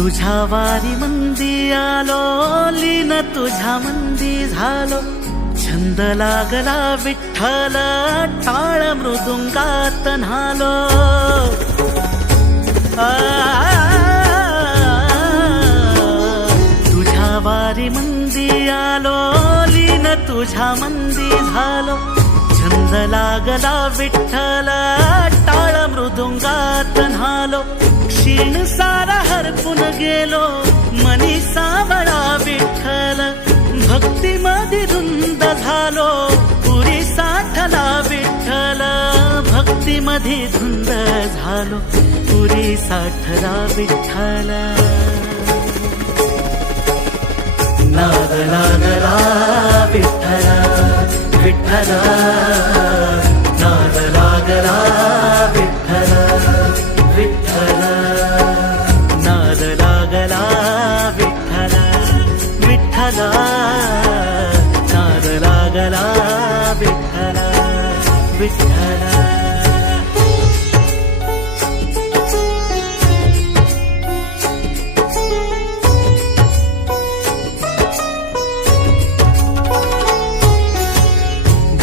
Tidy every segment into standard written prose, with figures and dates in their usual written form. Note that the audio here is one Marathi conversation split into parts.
तुझ्या वारी मंदी आलो, लीन तुझ्या मंदी झालो. छंद लागला विठ्ठल, टाळ मृदुंगात न्हालो. तुझ्या वारी मंदी आलो, लीन तुझ्या मंदी झालो. छंद लागला विठ्ठल, टाळ मृदुंगात न्हालो. क्षीण सारा हरपून गेलो, मनी सावळा विठ्ठल. भक्ती मध्ये धुंद झालो, पुरी साठला विठ्ठल. भक्ती मध्ये धुंद झालो, पुरी साठला विठ्ठल. नाद लागला विठ्ठल विठ्ठल, नाद लागला विठ्ठल विठ्ठल, नाद लागला विठ्ठल विठ्ठल, नाद लागला विठ्ठल विठ्ठल.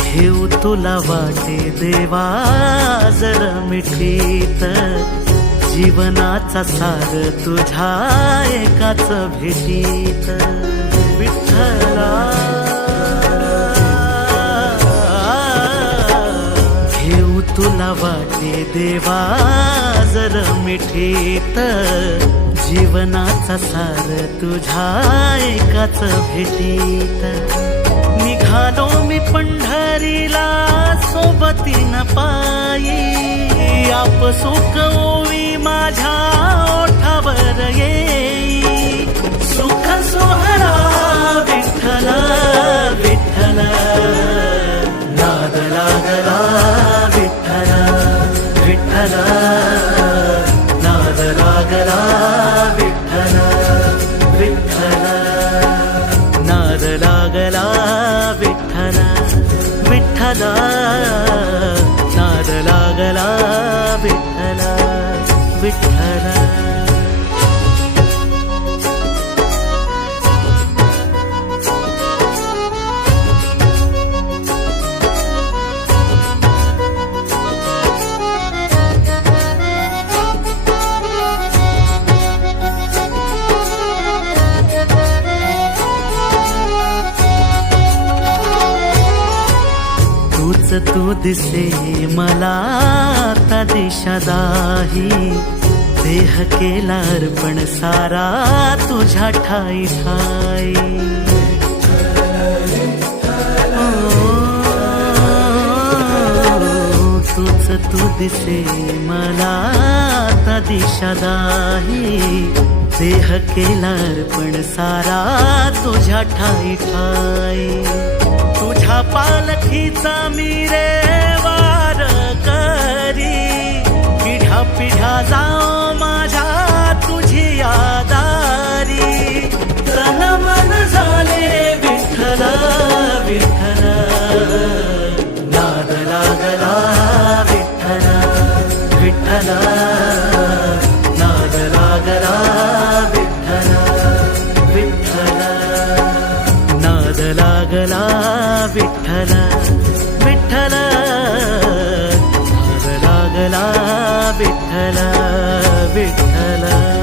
घेऊ तुला वाटे देवा जर मिठीत. जीवनाचा सार तुझ्या एकाच भेटीत. विठ्ठला घेऊ तुला वाटे देवा जर मिठीत. जीवनाचा सार तुझ्या एकाच भेटीत. निघालो मी पंढरीला सोबतीन पायी. आप सुख ओवी माझ्या ओठावर येई. सुख सोहळा विठ्ठल विठ्ठल, नाद लागला विठ्ठल विठ्ठल, नाद लागला विठ्ठल विठ्ठल, नाद लागला विठ्ठल विठ्ठल, नाद लागला विठ्ठल विठ्ठल. तू दिसे मला आता दिशा दाही. देह केला अर्पण सारा तुझ्या ठाई ठाई. तूच तू दिसे मला आता दिशा दाही. देह केला अर्पण सारा तुझ्या ठाई ठाई. तुझ्या पालखीचा मी रे वार करी. पिढ्या पिढ्या जाओ माझ्या तुझी यादारी. तन मन झाले विठ्ठल विठ्ठल, नाद लागला विठ्ठल विठ्ठल, नाद लागला विठ्ठल विठ्ठल, नाद लागला विठ्ठल विठ्ठल, नाद लागला विठ्ठल विठ्ठल.